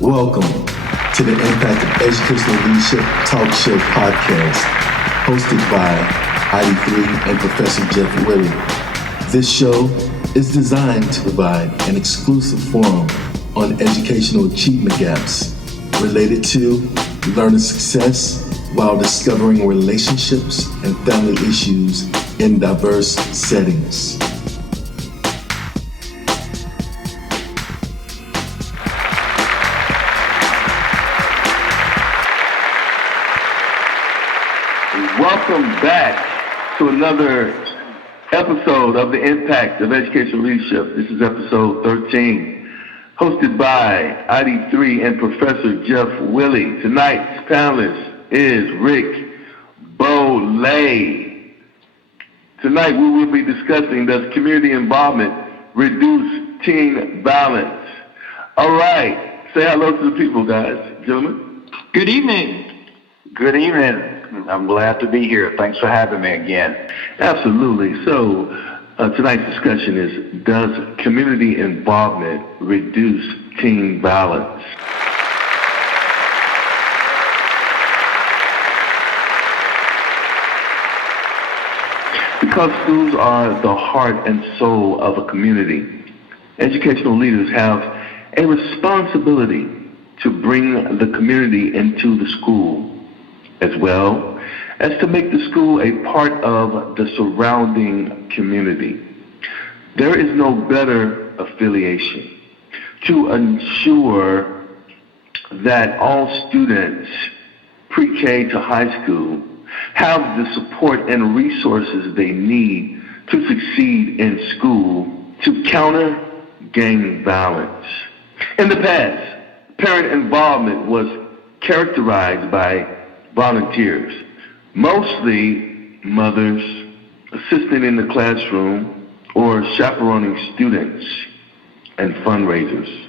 Welcome to the Impact of Educational Leadership Talk Show podcast, hosted by ID3 and Professor Jeff Willie. This show is designed to provide an exclusive forum on educational achievement gaps related to learner success while discovering relationships and family issues in diverse settings. Welcome back to another episode of the Impact of Educational Leadership. This is episode 13, hosted by ID3 and Professor Jeff Willie. Tonight's panelist is Rick Bolay. Tonight we will be discussing, does community involvement reduce teen violence? All right, say hello to the people, guys, gentlemen. Good evening. Good evening. I'm glad to be here. Thanks for having me again. Absolutely. So tonight's discussion is, does community involvement reduce teen violence? Because schools are the heart and soul of a community, educational leaders have a responsibility to bring the community into the school, as well as to make the school a part of the surrounding community. There is no better affiliation to ensure that all students, pre-K to high school, have the support and resources they need to succeed in school to counter gang violence. In the past, parent involvement was characterized by volunteers, mostly mothers assisting in the classroom or chaperoning students and fundraisers.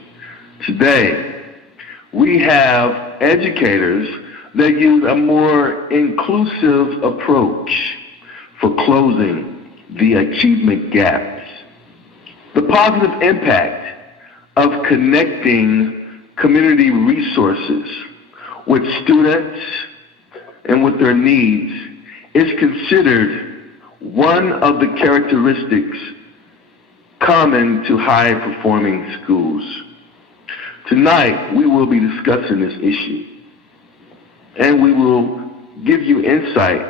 Today, we have educators that use a more inclusive approach for closing the achievement gaps. The positive impact of connecting community resources with students and with their needs is considered one of the characteristics common to high-performing schools. Tonight, we will be discussing this issue, and we will give you insight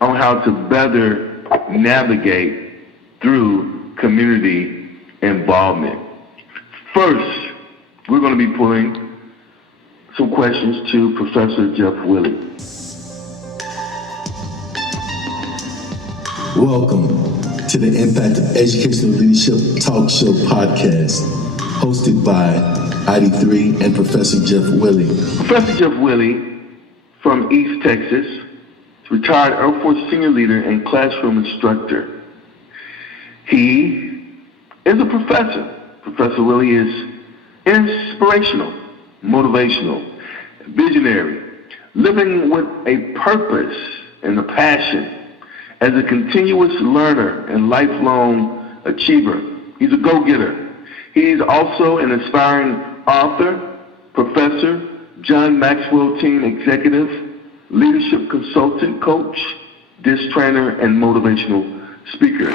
on how to better navigate through community involvement. First, we're going to be pulling some questions to Professor Jeff Willie. Welcome to the Impact of Educational Leadership Talk Show podcast, hosted by ID3 and Professor Jeff Willie. Professor Jeff Willie from East Texas, retired Air Force senior leader and classroom instructor. He is a professor. Professor Willie is inspirational, motivational, visionary, living with a purpose and a passion. As a continuous learner and lifelong achiever, he's a go-getter. He's also an inspiring author, professor, John Maxwell Team Executive, leadership consultant, coach, disc trainer, and motivational speaker.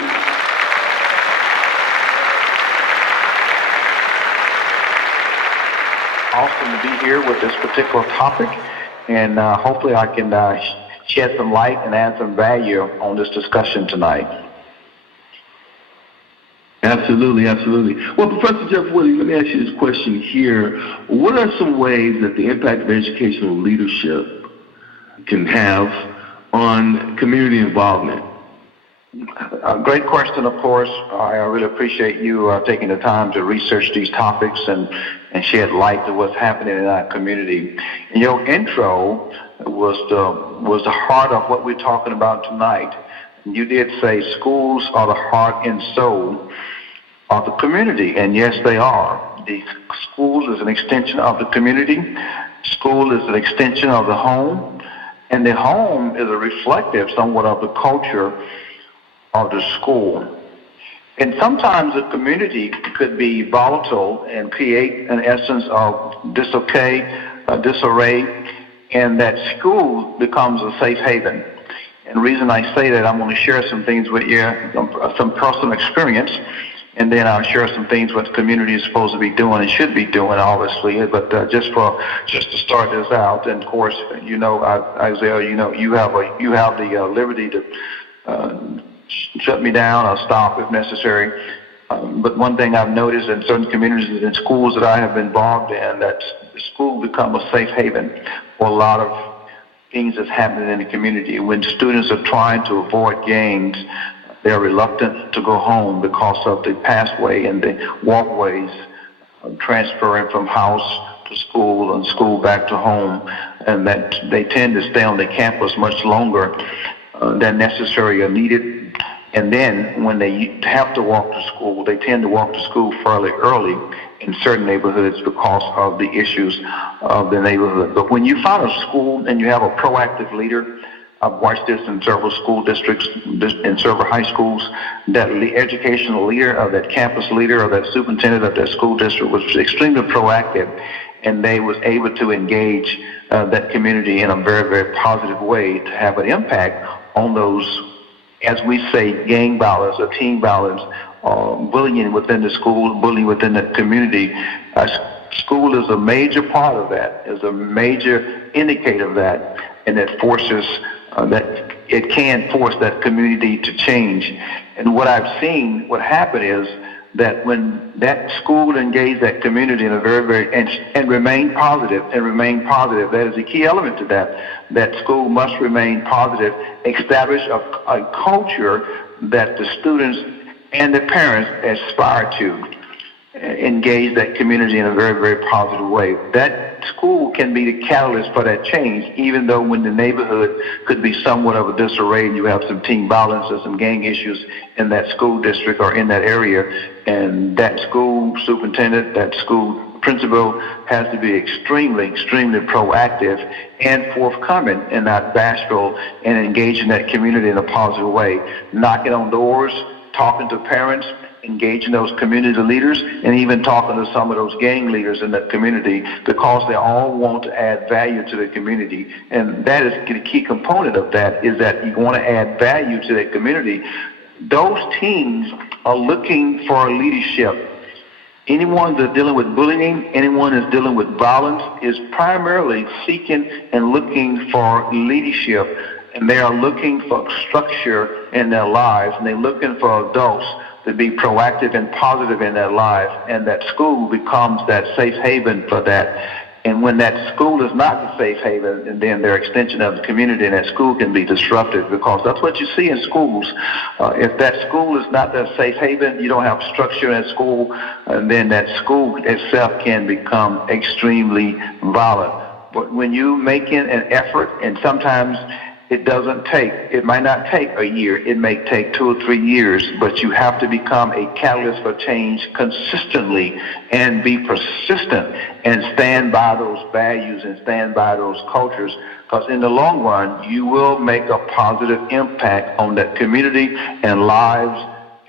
Awesome to be here with this particular topic, and hopefully I can shed some light and add some value on this discussion tonight. Absolutely, absolutely. Well, Professor Jeff Willie, let me ask you this question here. What are some ways that the impact of educational leadership can have on community involvement? A great question, of course. I really appreciate you taking the time to research these topics and shed light to what's happening in our community. And your intro was the heart of what we're talking about tonight. You did say schools are the heart and soul of the community, and yes, they are. The school is an extension of the community. School is an extension of the home, and the home is a reflective somewhat of the culture of the school. And sometimes a community could be volatile and create an essence of disarray, and that school becomes a safe haven. And the reason I say that, I'm going to share some things with you, some personal experience, and then I'll share some things what the community is supposed to be doing and should be doing, obviously. But just to start this out, and of course, Isaiah, you have the liberty to shut me down or stop if necessary. But one thing I've noticed in certain communities and schools that I have been involved in, that the school become a safe haven for a lot of things that's happening in the community. When students are trying to avoid gangs, they're reluctant to go home because of the pathway and the walkways transferring from house to school and school back to home, and that they tend to stay on the campus much longer than necessary or needed. And then when they have to walk to school, they tend to walk to school fairly early in certain neighborhoods because of the issues of the neighborhood. But when you find a school and you have a proactive leader, I've watched this in several school districts, in several high schools, that the educational leader, of that campus leader, or that superintendent of that school district was extremely proactive, and they was able to engage that community in a very, very positive way to have an impact on those, as we say, gang violence or teen violence, bullying within the school, bullying within the community. School is a major part of that, is a major indicator of that, and it forces that it can force that community to change. And what I've seen, what happened is that when that school engaged that community in a very, very, and remain positive, that is a key element to that school must remain positive, establish a culture that the students and the parents aspire to engage that community in a very, very positive way. That school can be the catalyst for that change, even though when the neighborhood could be somewhat of a disarray and you have some teen violence or some gang issues in that school district or in that area, and that school superintendent, that school principal has to be extremely, extremely proactive and forthcoming and not bashful, and engaging that community in a positive way, knocking on doors, talking to parents, engaging those community leaders, and even talking to some of those gang leaders in that community, because they all want to add value to the community. And that is the key component of that, is that you want to add value to that community. Those teens are looking for leadership. Anyone that's dealing with bullying, anyone that's dealing with violence, is primarily seeking and looking for leadership, and they are looking for structure in their lives, and they're looking for adults to be proactive and positive in their life, and that school becomes that safe haven for that. And when that school is not the safe haven, and then they're extension of the community, and that school can be disrupted, because that's what you see in schools. If that school is not that safe haven, you don't have structure in school, and then that school itself can become extremely violent. But when you make an effort, and sometimes it might not take a year, it may take 2 or 3 years, but you have to become a catalyst for change consistently and be persistent and stand by those values and stand by those cultures, because in the long run, you will make a positive impact on that community, and lives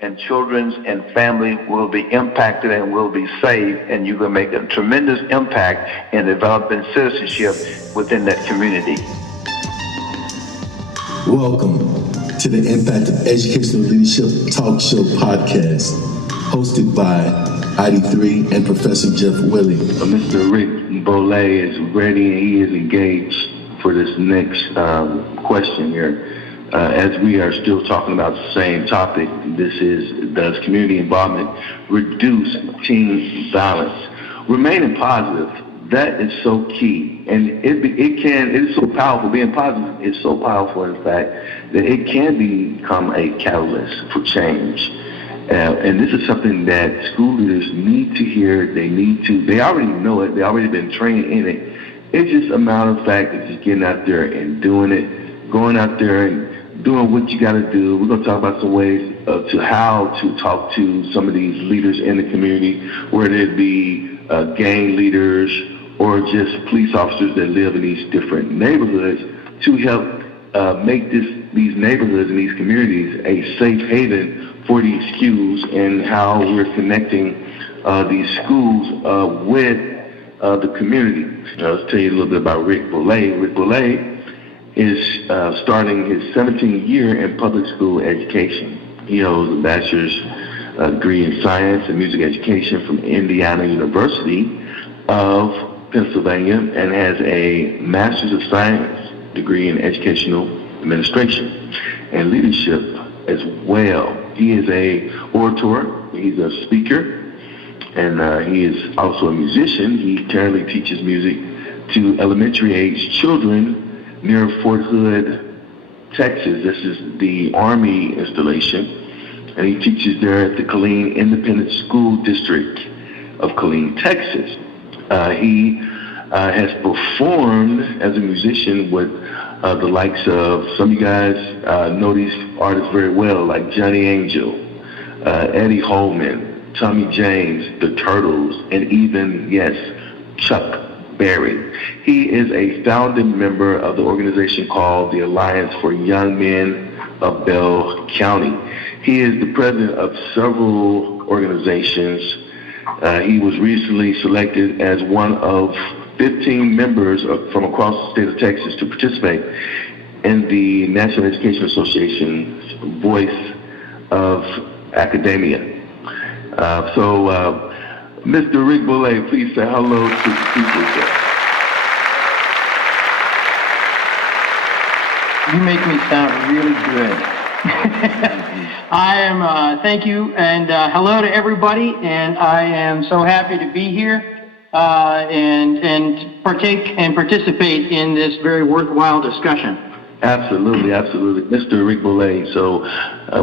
and children's and family will be impacted and will be saved, and you will make a tremendous impact in developing citizenship within that community. Welcome to the Impact of Educational Leadership Talk Show podcast, hosted by ID3 and Professor Jeff Willie. Mr. Rick Bolay is ready, and he is engaged for this next question here. As we are still talking about the same topic, this is, does community involvement reduce teen violence? Remaining positive, that is so key, and it is so powerful. Being positive is so powerful, in fact, that it can become a catalyst for change. And this is something that school leaders need to hear. They already know it. They already been trained in it. It's just a matter of fact of just getting out there and doing it, going out there and doing what you got to do. We're going to talk about some ways to how to talk to some of these leaders in the community, whether it be gang leaders or just police officers that live in these different neighborhoods, to help make these neighborhoods and these communities a safe haven for these SKUs and how we're connecting these schools with the community. Let's tell you a little bit about Rick Boulay. Rick Boulay is starting his 17th year in public school education. He holds a bachelor's degree in science and music education from Indiana University of Pennsylvania and has a master's of science degree in educational administration and leadership as well. He is a orator, he's a speaker, and he is also a musician. He currently teaches music to elementary age children near Fort Hood, Texas. This is the Army installation, and he teaches there at the Killeen Independent School District of Killeen, Texas. He has performed as a musician with the likes of, some of you guys know these artists very well, like Johnny Angel, Eddie Holman, Tommy James, the Turtles, and even, yes, Chuck Berry. He is a founding member of the organization called the Alliance for Young Men of Bell County. He is the president of several organizations. He was recently selected as one of 15 members from across the state of Texas to participate in the National Education Association's Voice of Academia. Mr. Rick Boulay, please say hello to the people there. You make me sound really good. Thank you, and hello to everybody, and I am so happy to be here and partake and participate in this very worthwhile discussion. Absolutely, absolutely. Mr. Rick Boulay, so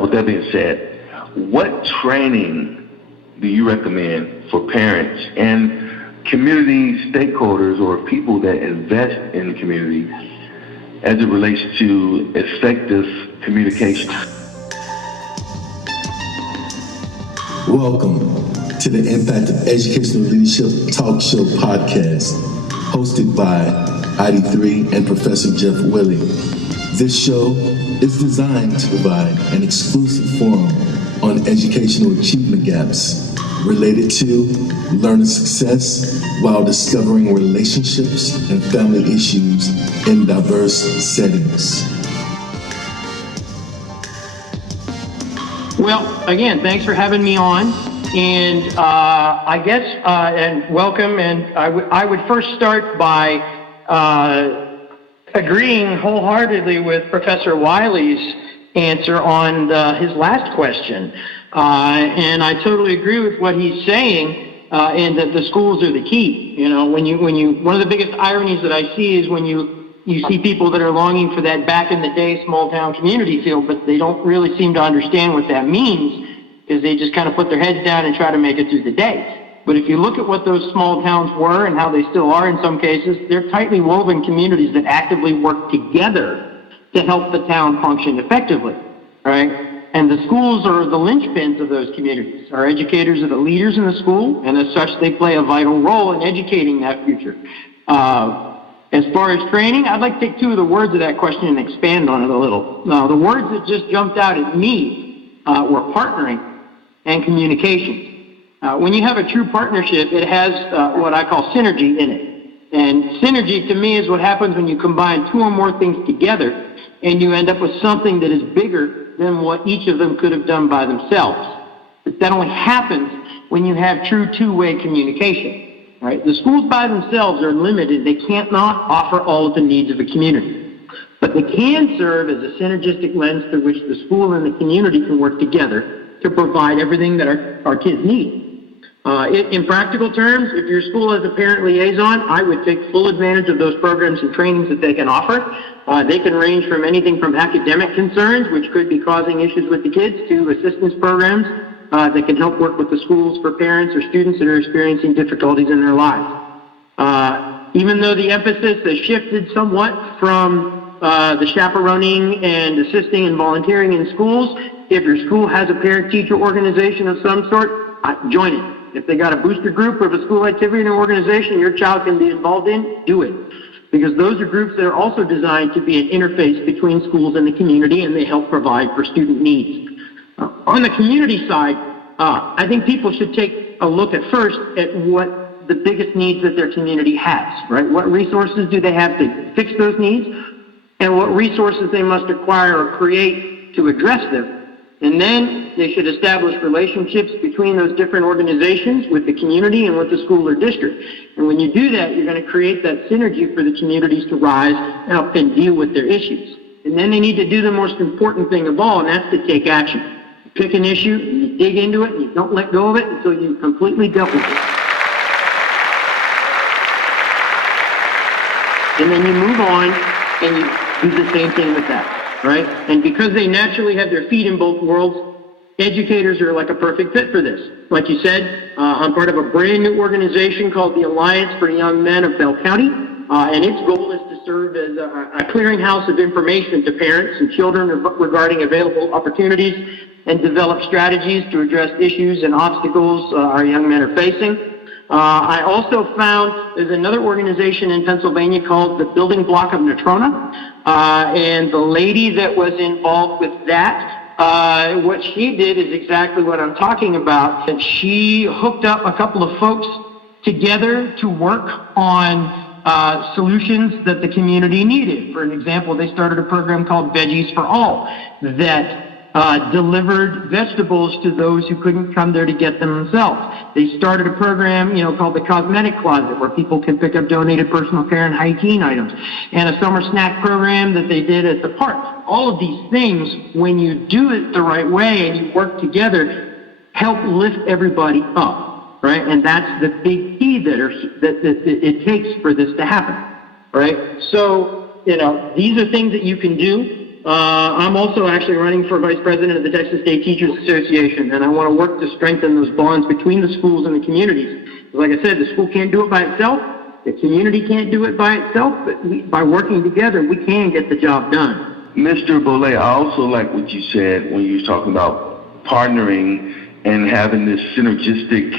with that being said, what training do you recommend for parents and community stakeholders or people that invest in the community as it relates to effective communication? Welcome to the Impact of Educational Leadership Talk Show podcast, hosted by ID3 and Professor Jeff Willie. This show is designed to provide an exclusive forum on educational achievement gaps related to learner success while discovering relationships and family issues in diverse settings. Well, again, thanks for having me on, and I guess, and welcome, and I would first start by agreeing wholeheartedly with Professor Wiley's answer on his last question. And I totally agree with what he's saying, and that the schools are the key. You know, when you one of the biggest ironies that I see is when you see people that are longing for that back in the day small town community feel, but they don't really seem to understand what that means, because they just kind of put their heads down and try to make it through the day. But if you look at what those small towns were and how they still are in some cases, they're tightly woven communities that actively work together to help the town function effectively, right? And the schools are the linchpins of those communities. Our educators are the leaders in the school, and as such, they play a vital role in educating that future. As far as training, I'd like to take two of the words of that question and expand on it a little. Now, the words that just jumped out at me were partnering and communication. When you have a true partnership, it has what I call synergy in it. And synergy, to me, is what happens when you combine two or more things together and you end up with something that is bigger than what each of them could have done by themselves. But that only happens when you have true two-way communication. Right? The schools by themselves are limited. They can't not offer all of the needs of a community. But they can serve as a synergistic lens through which the school and the community can work together to provide everything that our kids need. In practical terms, if your school has a parent liaison, I would take full advantage of those programs and trainings that they can offer. They can range from anything from academic concerns, which could be causing issues with the kids, to assistance programs that can help work with the schools for parents or students that are experiencing difficulties in their lives. Even though the emphasis has shifted somewhat from the chaperoning and assisting and volunteering in schools, if your school has a parent-teacher organization of some sort, join it. If they got a booster group of a school activity in an organization your child can be involved in, do it. Because those are groups that are also designed to be an interface between schools and the community, and they help provide for student needs. On the community side, I think people should take a look at first at what the biggest needs that their community has, right? What resources do they have to fix those needs, and what resources they must acquire or create to address them. And then they should establish relationships between those different organizations with the community and with the school or district. And when you do that, you're going to create that synergy for the communities to rise up and deal with their issues. And then they need to do the most important thing of all, and that's to take action. You pick an issue, and you dig into it, and you don't let go of it until you've completely dealt with it. And then you move on, and you do the same thing with that. Right? And because they naturally have their feet in both worlds, educators are like a perfect fit for this. Like you said, I'm part of a brand new organization called the Alliance for Young Men of Bell County, and its goal is to serve as a clearinghouse of information to parents and children regarding available opportunities and develop strategies to address issues and obstacles our young men are facing. I also found there's another organization in Pennsylvania called the Building Block of Natrona, and the lady that was involved with that, what she did is exactly what I'm talking about. And she hooked up a couple of folks together to work on solutions that the community needed. For an example, they started a program called Veggies for All that delivered vegetables to those who couldn't come there to get them themselves. They started a program, called the Cosmetic Closet, where people can pick up donated personal care and hygiene items, and a summer snack program that they did at the park. All of these things, when you do it the right way and you work together, help lift everybody up, right? And that's the big key that it takes for this to happen, right? So, these are things that you can do. I'm also actually running for vice president of the Texas State Teachers Association, and I want to work to strengthen those bonds between the schools and the communities. Like I said, the school can't do it by itself, the community can't do it by itself, but by working together, we can get the job done. Mr. Bollet, I also like what you said when you were talking about partnering and having this synergistic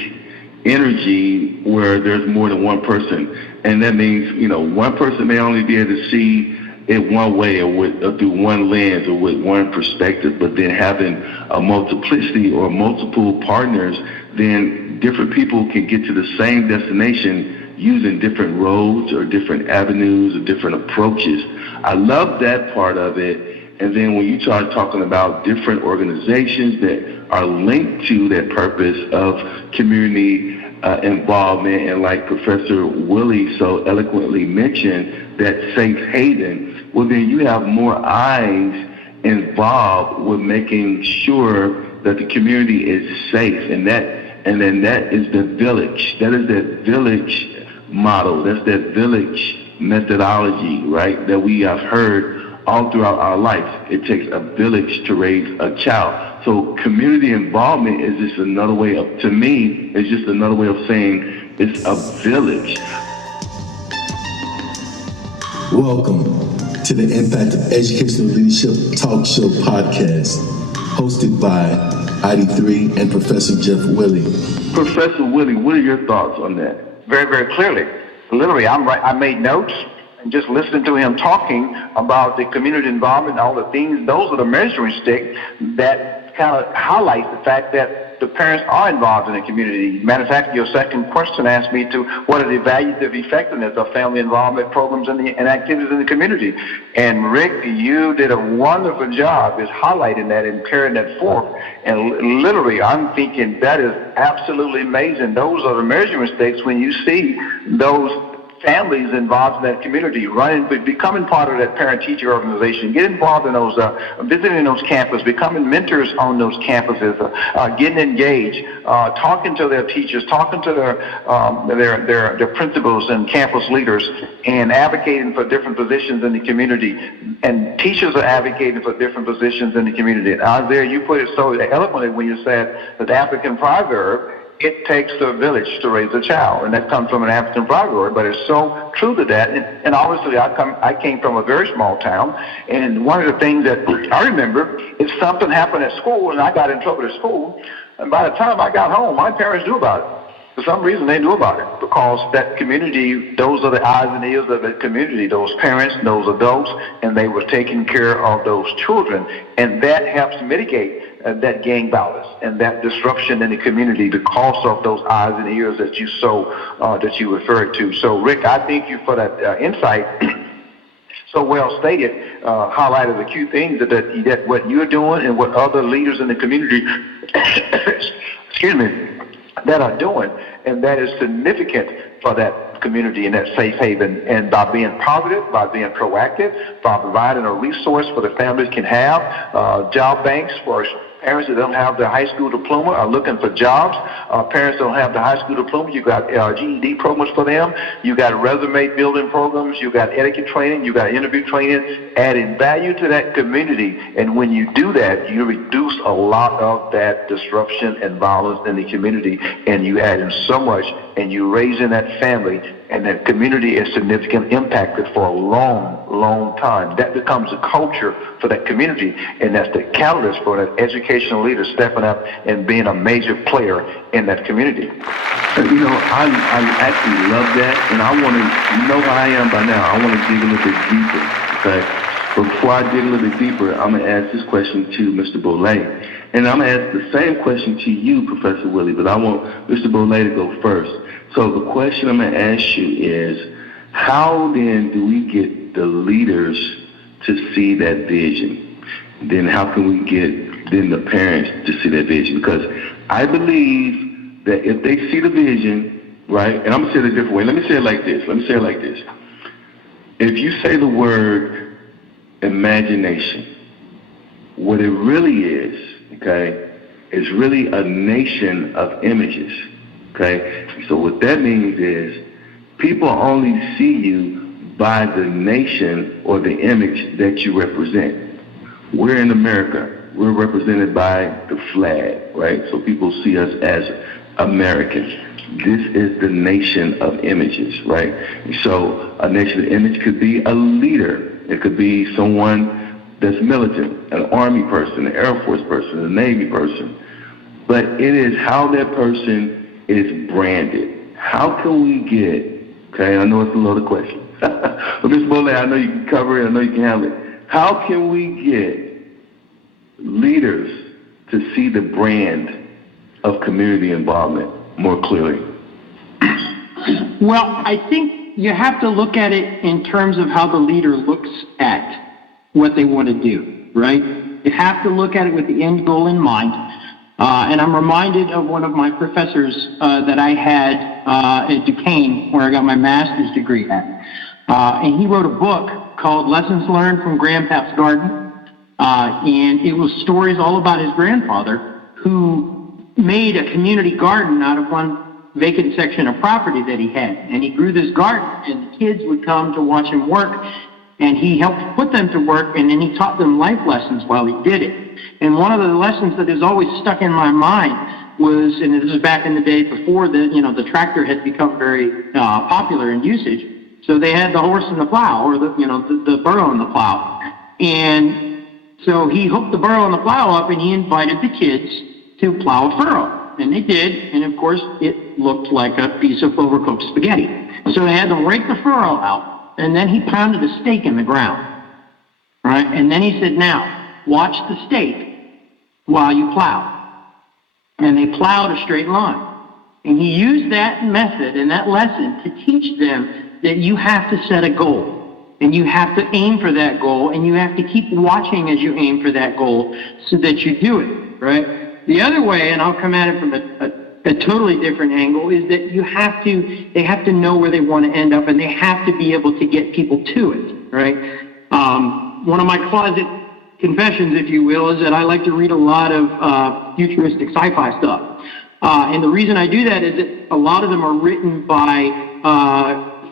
energy where there's more than one person. And that means, one person may only be able to see it one way or through one lens or with one perspective, but then having a multiplicity or multiple partners, then different people can get to the same destination using different roads or different avenues or different approaches. I love that part of it. And then when you start talking about different organizations that are linked to that purpose of community involvement, and like Professor Willie so eloquently mentioned, that safe haven, well, then you have more eyes involved with making sure that the community is safe, and then that is the village. That is that village model. That's that village methodology, right? That we have heard all throughout our life. It takes a village to raise a child. So community involvement is just another way of, to me, it's just another way of saying it's a village. Welcome to the Impact of Educational Leadership Talk Show podcast, hosted by ID3 and Professor Jeff Willie. Professor Willie, what are your thoughts on that? Very, very clearly. Literally, I made notes, and just listening to him talking about the community involvement and all the things, those are the measuring stick that kind of highlight the fact that the parents are involved in the community. Matter of fact, your second question asked me to what are the values of effectiveness of family involvement programs and activities in the community. And Rick, you did a wonderful job is highlighting that and carrying that forth. And literally, I'm thinking that is absolutely amazing. Those are the measurement sticks when you see those families involved in that community, becoming part of that parent-teacher organization, get involved in those, visiting those campuses, becoming mentors on those campuses, getting engaged, talking to their teachers, talking to their principals and campus leaders, and advocating for different positions in the community. And teachers are advocating for different positions in the community. And Isaiah, you put it so eloquently when you said that the African proverb, it takes a village to raise a child, and that comes from an African proverb, but it's so true to that. And obviously, I came from a very small town, and one of the things that I remember is something happened at school, and I got in trouble at school, and by the time I got home, my parents knew about it. For some reason, they knew about it, because that community, those are the eyes and ears of the community, those parents, those adults, and they were taking care of those children, and that helps mitigate that gang violence and that disruption in the community because of those eyes and ears that you referred to. So, Rick, I thank you for that insight. So well stated, highlighted a few things that what you're doing and what other leaders in the community, excuse me, that are doing, and that is significant for that community and that safe haven. And by being positive, by being proactive, by providing a resource for the families can have, job banks for parents that don't have the high school diploma are looking for jobs. Parents don't have the high school diploma. You got GED programs for them. You got resume building programs. You got etiquette training. You got interview training, adding value to that community. And when you do that, you reduce a lot of that disruption and violence in the community, and you add in so much, and you raise in that family, and that community is significantly impacted for a long, long time. That becomes a culture for that community, and that's the catalyst for that educational leader stepping up and being a major player in that community. You know, I actually love that, and I want to, you know how I am by now, I want to dig a little bit deeper, okay? But before I dig a little bit deeper, I'm going to ask this question to Mr. Bolay. And I'm going to ask the same question to you, Professor Willie, but I want Mr. Bolay to go first. So the question I'm going to ask you is, how then do we get the leaders to see that vision? Then how can we get then the parents to see that vision? Because I believe that if they see the vision, right, and I'm going to say it a different way. Let me say it like this. If you say the word imagination, what it really is, okay, is really a nation of images. Okay, so what that means is people only see you by the nation or the image that you represent. We're in America. We're represented by the flag, right? So people see us as Americans. This is the nation of images, right? So a nation of image could be a leader. It could be someone that's militant, an Army person, an Air Force person, a Navy person. But it is how that person is branded. How can we get, okay, I know it's a loaded question, but Mr. Bolay, I know you can cover it, I know you can handle it. How can we get leaders to see the brand of community involvement more clearly? Well, I think you have to look at it in terms of how the leader looks at what they want to do, right? You have to look at it with the end goal in mind. And I'm reminded of one of my professors that I had at Duquesne, where I got my master's degree at. And he wrote a book called Lessons Learned from Grandpa's Garden. And it was stories all about his grandfather, who made a community garden out of one vacant section of property that he had. And he grew this garden, and the kids would come to watch him work. And he helped put them to work, and then he taught them life lessons while he did it. And one of the lessons that has always stuck in my mind was, and this is back in the day before the tractor had become very popular in usage. So they had the horse and the plow, or the burro and the plow. And so he hooked the burro and the plow up, and he invited the kids to plow a furrow. And they did, and of course it looked like a piece of overcooked spaghetti. So they had to rake the furrow out. And then he pounded a stake in the ground, right? And then he said, now, watch the stake while you plow. And they plowed a straight line. And he used that method and that lesson to teach them that you have to set a goal. And you have to aim for that goal. And you have to keep watching as you aim for that goal so that you do it, right? The other way, and I'll come at it from a totally different angle, is that they have to know where they want to end up, and they have to be able to get people to it, right? One of my closet confessions, if you will, is that I like to read a lot of futuristic sci-fi stuff. And the reason I do that is that a lot of them are written by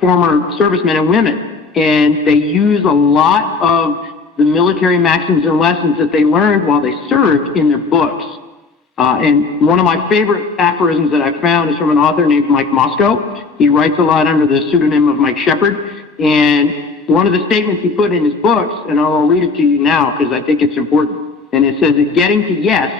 former servicemen and women, and they use a lot of the military maxims and lessons that they learned while they served in their books. And one of my favorite aphorisms that I've found is from an author named Mike Moscow. He writes a lot under the pseudonym of Mike Shepard. And one of the statements he put in his books, and I'll read it to you now because I think it's important. And it says that getting to yes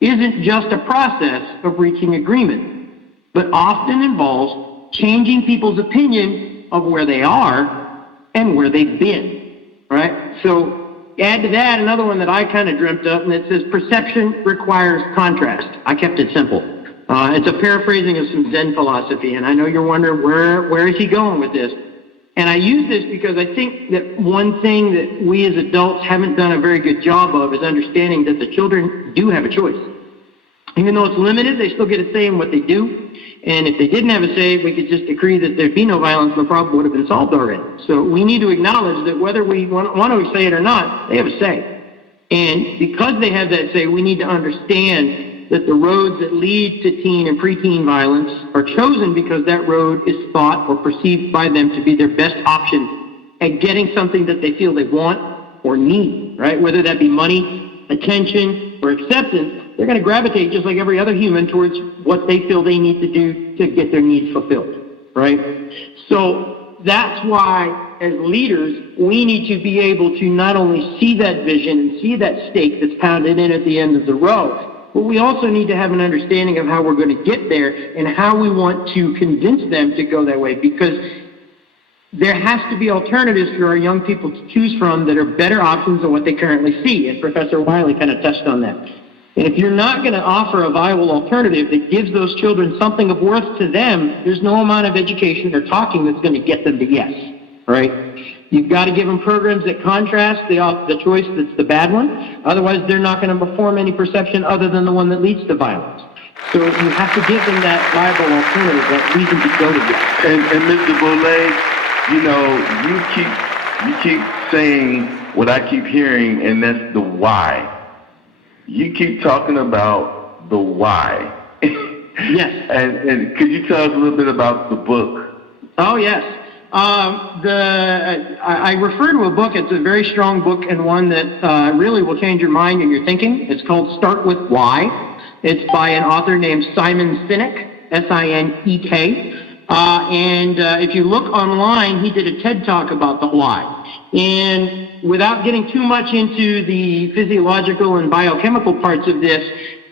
isn't just a process of reaching agreement, but often involves changing people's opinion of where they are and where they've been, right? So add to that another one that I kind of dreamt up, and it says perception requires contrast. I kept it simple. It's a paraphrasing of some Zen philosophy, and I know you're wondering where is he going with this. And I use this because I think that one thing that we as adults haven't done a very good job of is understanding that the children do have a choice. Even though it's limited, they still get a say in what they do. And if they didn't have a say, we could just decree that there'd be no violence, the problem would have been solved already. So we need to acknowledge that whether we want to say it or not, they have a say. And because they have that say, we need to understand that the roads that lead to teen and preteen violence are chosen because that road is thought or perceived by them to be their best option at getting something that they feel they want or need, right? Whether that be money, attention, or acceptance, they're going to gravitate just like every other human towards what they feel they need to do to get their needs fulfilled, right? So that's why, as leaders, we need to be able to not only see that vision and see that stake that's pounded in at the end of the road, but we also need to have an understanding of how we're going to get there and how we want to convince them to go that way, because there has to be alternatives for our young people to choose from that are better options than what they currently see, and Professor Wiley kind of touched on that. And if you're not going to offer a viable alternative that gives those children something of worth to them, there's no amount of education or talking that's going to get them to yes, right? You've got to give them programs that contrast the choice that's the bad one. Otherwise, they're not going to form any perception other than the one that leads to violence. So you have to give them that viable alternative, that reason to go to yes. And Mr. Boulay, you keep saying what I keep hearing, and that's the why. You keep talking about the why. Yes. And could you tell us a little bit about the book? Oh, yes. I refer to a book. It's a very strong book and one that really will change your mind and your thinking. It's called Start With Why. It's by an author named Simon Sinek, S-I-N-E-K. And if you look online, he did a TED Talk about the why. And without getting too much into the physiological and biochemical parts of this,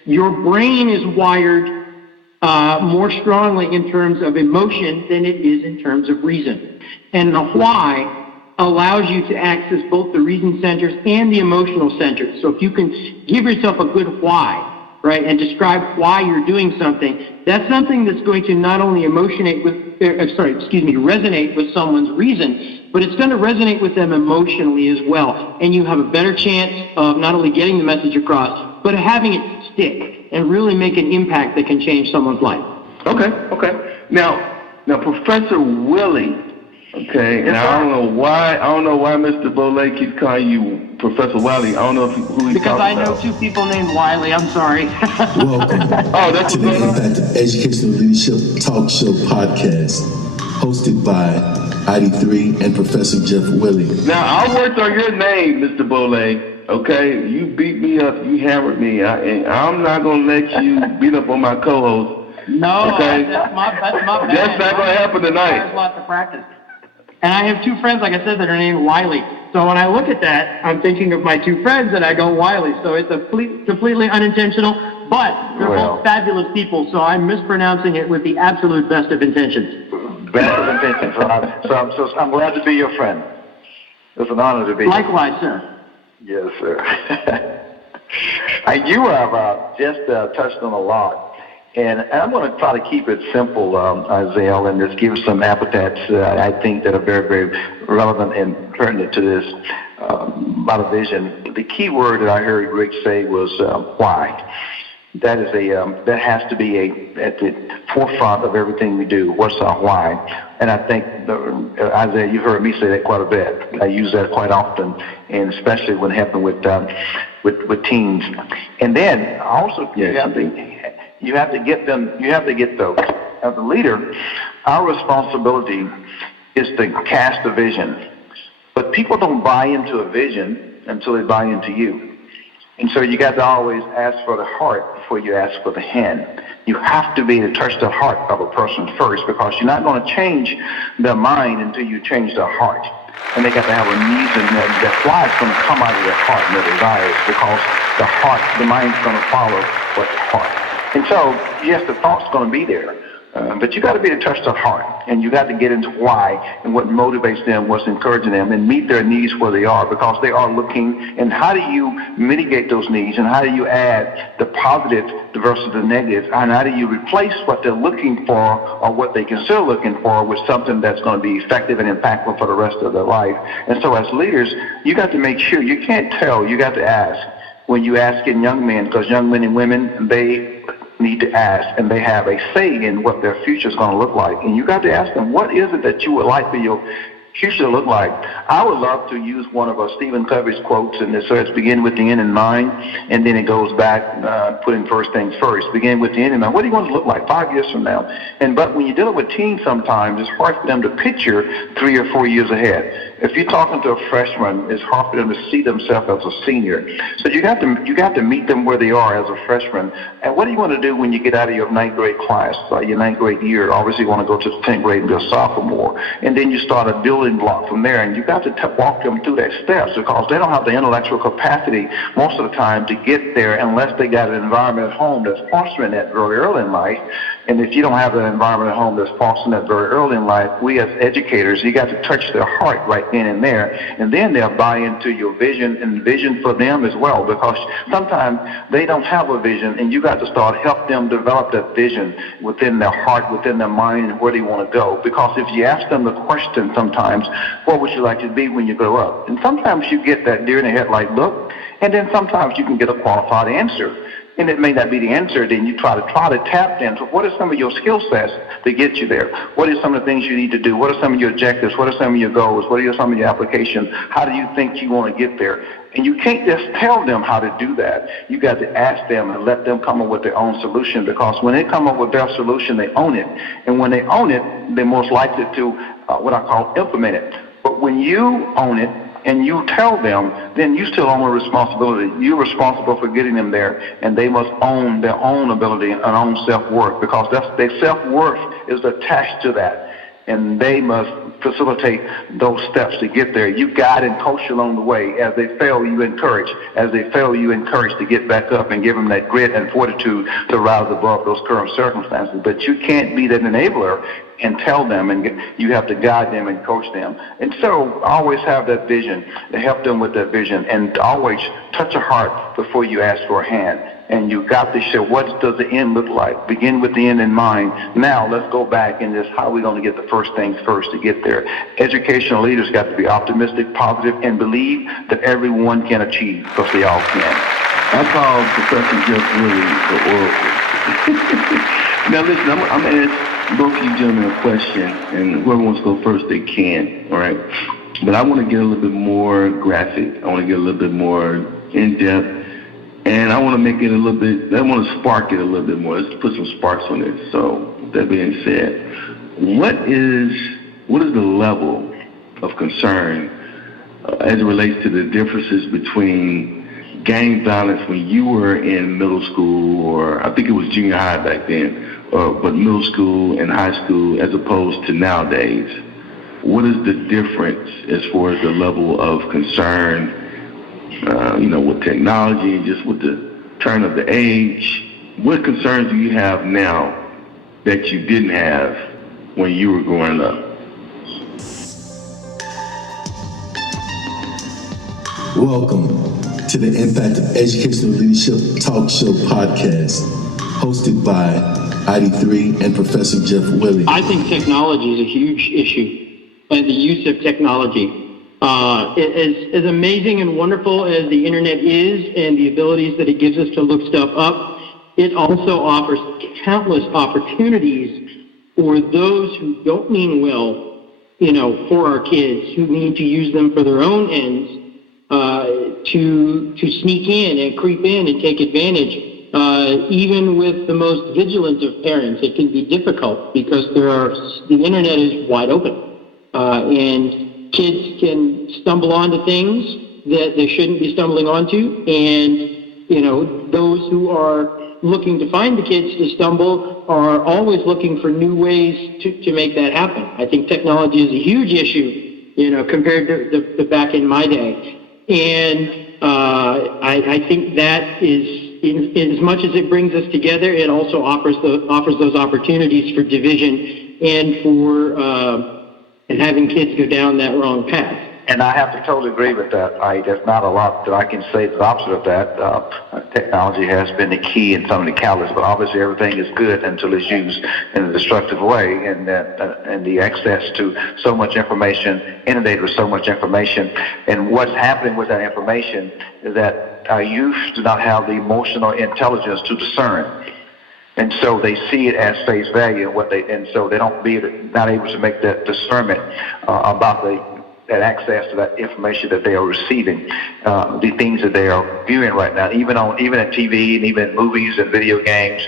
your brain is wired more strongly in terms of emotion than it is in terms of reason. And the why allows you to access both the reason centers and the emotional centers. So if you can give yourself a good why, right, and describe why you're doing something, that's something that's going to not only resonate with someone's reason, but it's going to resonate with them emotionally as well. And you have a better chance of not only getting the message across, but having it stick and really make an impact that can change someone's life. Okay. Now Professor Willie, okay, and I don't know why Mr. Boulay keeps calling you Professor Wiley. I don't know who he's talking about. Because I know two people named Wiley. I'm sorry. Welcome that's to the Impact of Educational Leadership Talk Show podcast, hosted by ID3 and Professor Jeff Willie. Now, I worked on your name, Mr. Boulay. Okay, you beat me up, you hammered me, and I'm not gonna let you beat up on my co-host. No, okay? that's my bad. That's not gonna happen tonight. There's lots of practice. And I have two friends, like I said, that are named Wiley. So when I look at that, I'm thinking of my two friends and I go Wiley. So it's completely unintentional, but they're both fabulous people. So I'm mispronouncing it with the absolute best of intentions. Best of intentions. So I'm glad to be your friend. It's an honor to be. Likewise, sir. Yes, sir. You have just touched on a lot. And I'm going to try to keep it simple, Isaiah, and just give some epithets I think that are very, very relevant and pertinent to this about a vision. The key word that I heard Rick say was why. That is that has to be at the forefront of everything we do. What's our why? And I think Isaiah, you've heard me say that quite a bit. I use that quite often, and especially when it happened with teens. And then also you have to get those. As a leader, our responsibility is to cast a vision. But people don't buy into a vision until they buy into you. And so you got to always ask for the heart before you ask for the hand. You have to be to touch the heart of a person first, because you're not going to change their mind until you change their heart. And they got to have a reason that why it's going to come out of their heart and their desires, because the mind's going to follow what's the heart. And so, yes, the thought's going to be there, But you got to be able to touch their heart, and you got to get into why and what motivates them, what's encouraging them, and meet their needs where they are, because they are looking. And how do you mitigate those needs, and how do you add the positive versus the negative, and how do you replace what they're looking for or what they consider looking for with something that's going to be effective and impactful for the rest of their life? And so as leaders, you got to make sure, you can't tell, you got to ask. When you ask in young men, because young men and women, they need to ask, and they have a say in what their future is going to look like. And you got to ask them, what is it that you would like for your future to look like? I would love to use one of Stephen Covey's quotes, and it says, begin with the end in mind, and then it goes back, putting first things first. Begin with the end in mind. What do you want to look like 5 years from now? But when you're dealing with teens, sometimes it's hard for them to picture 3 or 4 years ahead. If you're talking to a freshman, it's hard for them to see themselves as a senior. So you got to meet them where they are as a freshman. And what do you want to do when you get out of your ninth grade class, your ninth grade year? Obviously, you want to go to the 10th grade and be a sophomore. And then you start a building block from there. And you got to walk them through that steps, because they don't have the intellectual capacity most of the time to get there unless they got an environment at home that's fostering that very early in life. And if you don't have an environment at home that's fostering that very early in life, we as educators, you got to touch their heart right then and there, and then they'll buy into your vision and vision for them as well, because sometimes they don't have a vision, and you got to start help them develop that vision within their heart, within their mind, and where they want to go. Because if you ask them the question sometimes, what would you like to be when you grow up? And sometimes you get that deer in the headlight look, and then sometimes you can get a qualified answer. And it may not be the answer, then you try to tap into what are some of your skill sets to get you there? What are some of the things you need to do? What are some of your objectives? What are some of your goals? What are some of your applications? How do you think you want to get there? And you can't just tell them how to do that. You got to ask them and let them come up with their own solution, because when they come up with their solution, they own it. And when they own it, they're most likely to, what I call, implement it. But when you own it, and you tell them, then you still own a responsibility. You're responsible for getting them there, and they must own their own ability and own self-worth, because their self-worth is attached to that, and they must facilitate those steps to get there. You guide and coach along the way. As they fail, you encourage. As they fail, you encourage to get back up and give them that grit and fortitude to rise above those current circumstances. But you can't be that enabler and tell them, and you have to guide them and coach them. And so always have that vision, to help them with that vision, and always touch a heart before you ask for a hand. And you got to show, what does the end look like? Begin with the end in mind. Now let's go back and just how are we going to get the first things first to get there. Educational leaders got to be optimistic, positive, and believe that everyone can achieve, because they all can. I call Professor Jeff Willie the Oracle. Now listen, I'm going to ask both of you gentlemen a question, and whoever wants to go first, they can, all right? But I want to get a little bit more graphic. I want to get a little bit more in-depth. And I want to make it a little bit, I want to spark it a little bit more. Let's put some sparks on it. So, with that being said, what is the level of concern as it relates to the differences between gang violence when you were in middle school, or I think it was junior high back then, but middle school and high school, as opposed to nowadays? What is the difference as far as the level of concern, with technology and just with the turn of the age? What concerns do you have now that you didn't have when you were growing up? Welcome to the Impact of Educational Leadership Talk Show podcast, hosted by ID3 and Professor Jeff Willie. I think technology is a huge issue, and the use of technology. As amazing and wonderful as the internet is and the abilities that it gives us to look stuff up, it also offers countless opportunities for those who don't mean well, for our kids, who need to use them for their own ends, to sneak in and creep in and take advantage. Even with the most vigilant of parents, it can be difficult because the internet is wide open, and kids can stumble onto things that they shouldn't be stumbling onto, and those who are looking to find the kids to stumble are always looking for new ways to make that happen. I think technology is a huge issue, compared to back in my day, and I think that is as much as it brings us together, it also offers those opportunities for division and for and having kids go down that wrong path. And I have to totally agree with that. There's not a lot that I can say the opposite of that. Technology has been the key in some of the catalysts, but obviously everything is good until it's used in a destructive way, and the access to so much information, inundated with so much information. And what's happening with that information is that our youth do not have the emotional intelligence to discern. And so they see it as face value, and so they not able to make that discernment about that access to that information that they are receiving, the things that they are viewing right now, even in TV and even in movies and video games,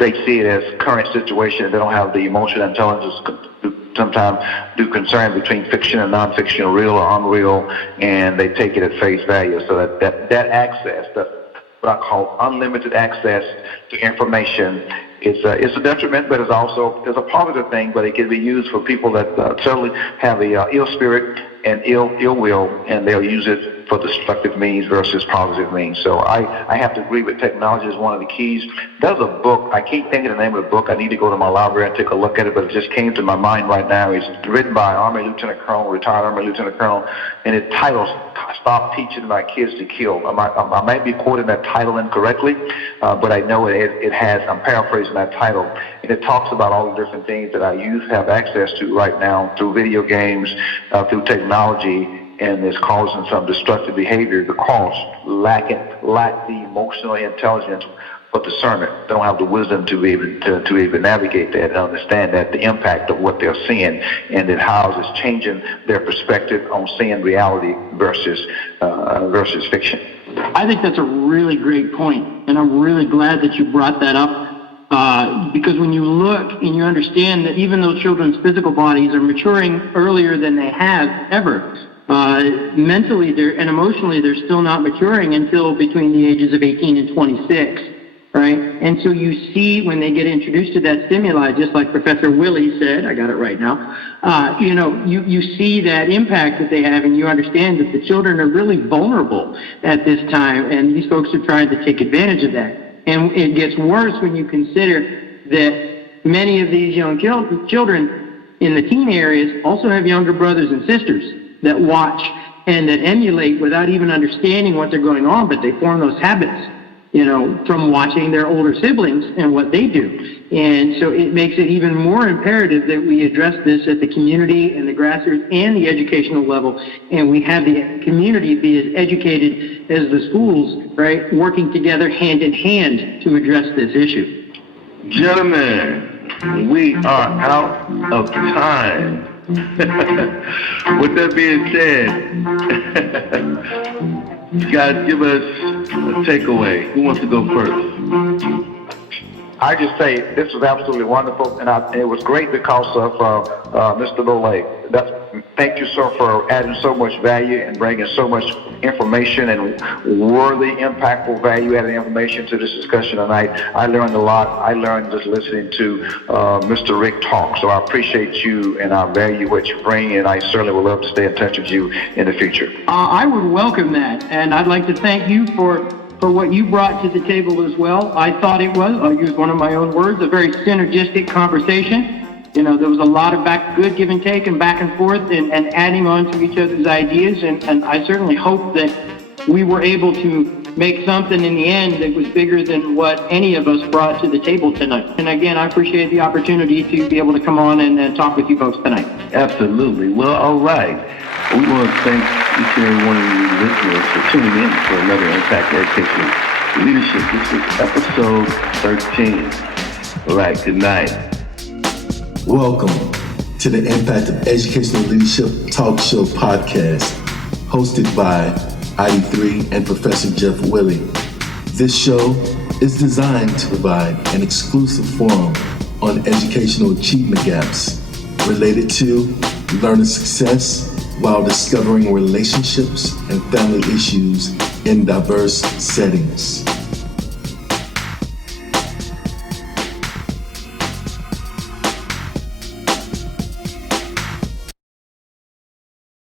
they see it as current situation. They don't have the emotional intelligence to sometimes do concern between fiction and nonfiction, real or unreal, and they take it at face value. So that access, what I call unlimited access to information, it's a detriment, but it's a positive thing. But it can be used for people that certainly have a ill spirit and ill will, and they'll use it for destructive means versus positive means. So I have to agree with technology is one of the keys. There's a book, I can't think of the name of the book. I need to go to my library and take a look at it, but it just came to my mind right now. It's written by retired Army Lieutenant Colonel, and it titles "Stop Teaching My Kids to Kill." I might be quoting that title incorrectly, but I know it has, I'm paraphrasing that title, and it talks about all the different things that our youth have access to right now through video games, through technology, and it's causing some destructive behavior because lack the emotional intelligence for discernment. They don't have the wisdom to be able to navigate that and understand that the impact of what they're seeing, and then how it's changing their perspective on seeing reality versus fiction. I think that's a really great point, and I'm really glad that you brought that up. Because when you look and you understand that even though children's physical bodies are maturing earlier than they have ever, mentally and emotionally they're still not maturing until between the ages of 18 and 26, right? And so you see when they get introduced to that stimuli, just like Professor Willie said, I got it right now, you see that impact that they have, and you understand that the children are really vulnerable at this time, and these folks are trying to take advantage of that. And it gets worse when you consider that many of these young children in the teen areas also have younger brothers and sisters that watch and that emulate without even understanding what they're going on, but they form those habits, from watching their older siblings and what they do. And so it makes it even more imperative that we address this at the community and the grassroots and the educational level, and we have the community be as educated as the schools, right, working together hand in hand to address this issue. Gentlemen, we are out of time. With that being said, guys, give us a takeaway. Who wants to go first? I just say this was absolutely wonderful, and it was great because of Mr. Lole. Thank you, sir, for adding so much value and bringing so much information and worthy, impactful, value-added information to this discussion tonight. I learned a lot. I learned just listening to Mr. Rick talk. So I appreciate you, and I value what you bring, and I certainly would love to stay in touch with you in the future. I would welcome that, and I'd like to thank you for what you brought to the table as well. I thought it was, I'll use one of my own words, a very synergistic conversation. There was a lot of good give and take and back and forth and adding on to each other's ideas, and I certainly hope that we were able to make something in the end that was bigger than what any of us brought to the table tonight. And again, I appreciate the opportunity to be able to come on and talk with you folks tonight. Absolutely. Well, all right. We want to thank each and every one of you listeners for tuning in for another Impact Educational Leadership. This is episode 13. All right, good night. Welcome to the Impact of Educational Leadership Talk Show podcast, hosted by ID3 and Professor Jeff Willie. This show is designed to provide an exclusive forum on educational achievement gaps related to learner success while discovering relationships and family issues in diverse settings.